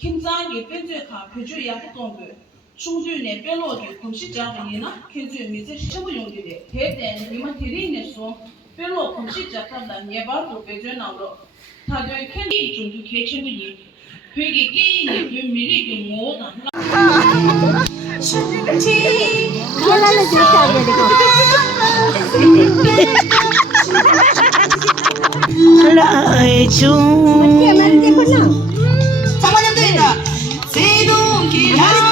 김장이 변제가 표주 약동부 중주의 별로의 공시자들이나 견주 미세 시부 용기대 대대는 이만 대리인에서 별로 공시자들단 예바도 배전하로 다들 캔디 중주 개체들이 되게 게임이 미리게 뭐나 Kailangan dyan siya Hala ay June. Mandi ko na. Sama niyo dito. Sino kilala?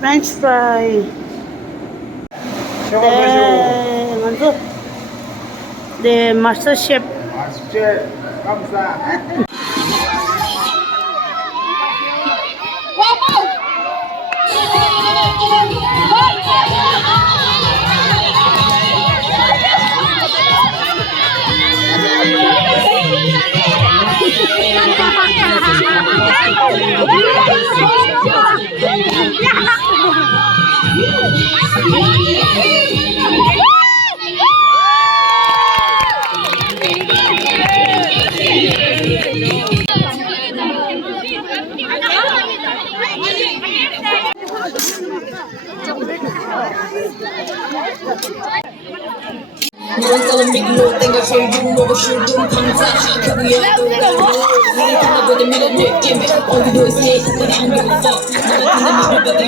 French fry. 네, 먼저 네, 마스터 셰프. 감사.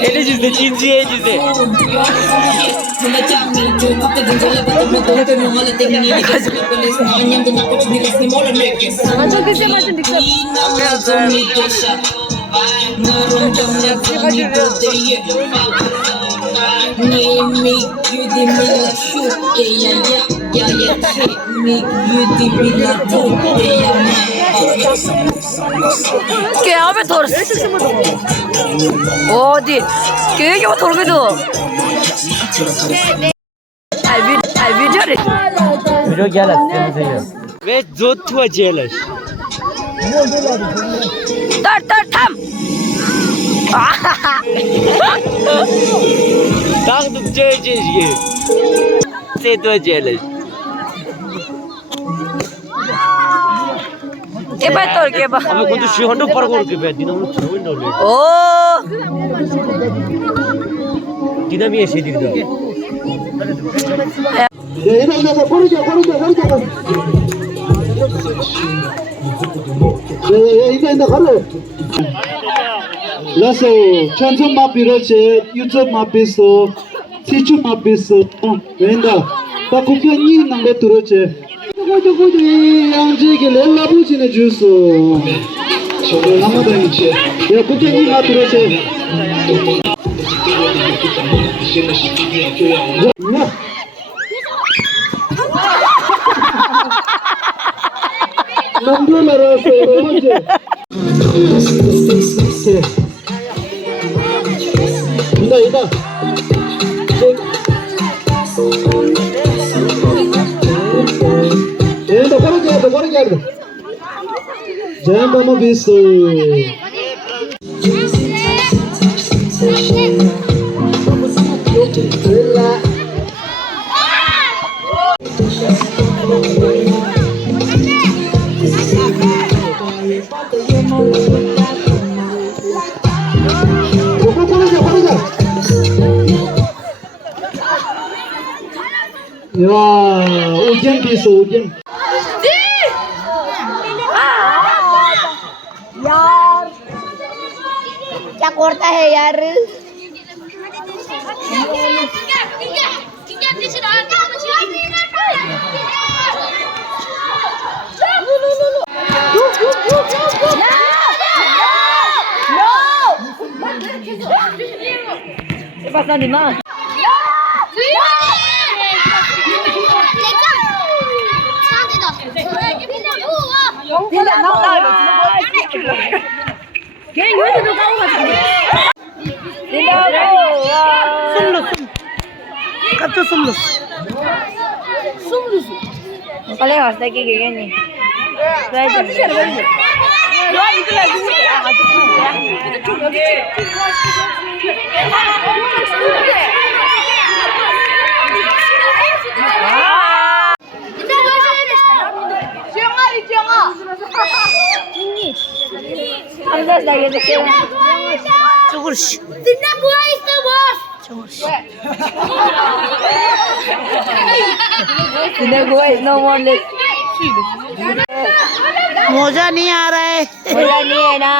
Ele diz, tinha dizer. Che abi doğrusu. 어디? 계획이 뭐 돌기도. Ay video를. Video gelir, temizliyor. Ve zotua gelir. 덜 탐. Taktık geleceğiz. Zotua gelir. 개발 또 개발. Ama kutu şu anda para koyuyor be. Dinamik çözümün de oluyor. 오. Dinamiğe şey değil de. 이러면서 버리자. 이거 가래. 라서 천천 마피로체 유튜브 마피서 티추 마피서 웬다. 다 국현이 남게 들었지. 고저 양지게 렐라부지네 주소. 저거 남아다니지. 야 국현이 마 들었지. 야. 남들나라서 언제? 이다. 얘도 버리게. 잠깐만 비스. 버리자. 야, 오겐 비스 오겐. यार क्या करता है यार ¿Qué pasa, animal? 걔 여기도 까고가지고. कब सुन Kalian harus lagi kayak gini. Hamzah lagi di sini. Tidak gue no more list. मजा नहीं आ रहा है Mula ni na.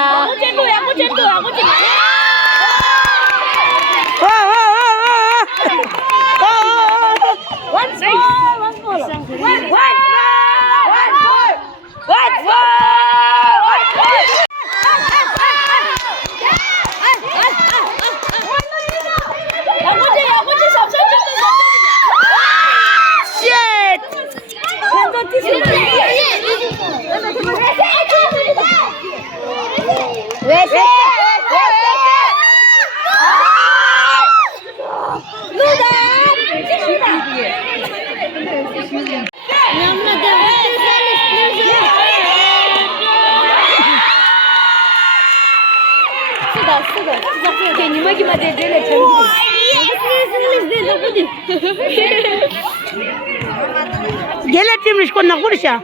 गेले टीम निष्को नकुरशा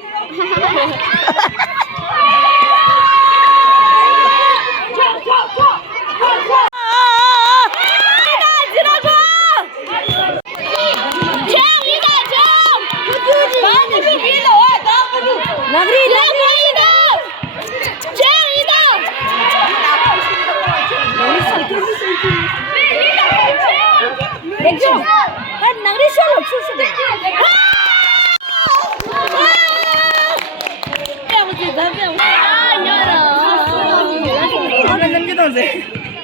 Nagri solo 출수돼. 아, 여러. 아, 냄새 나지.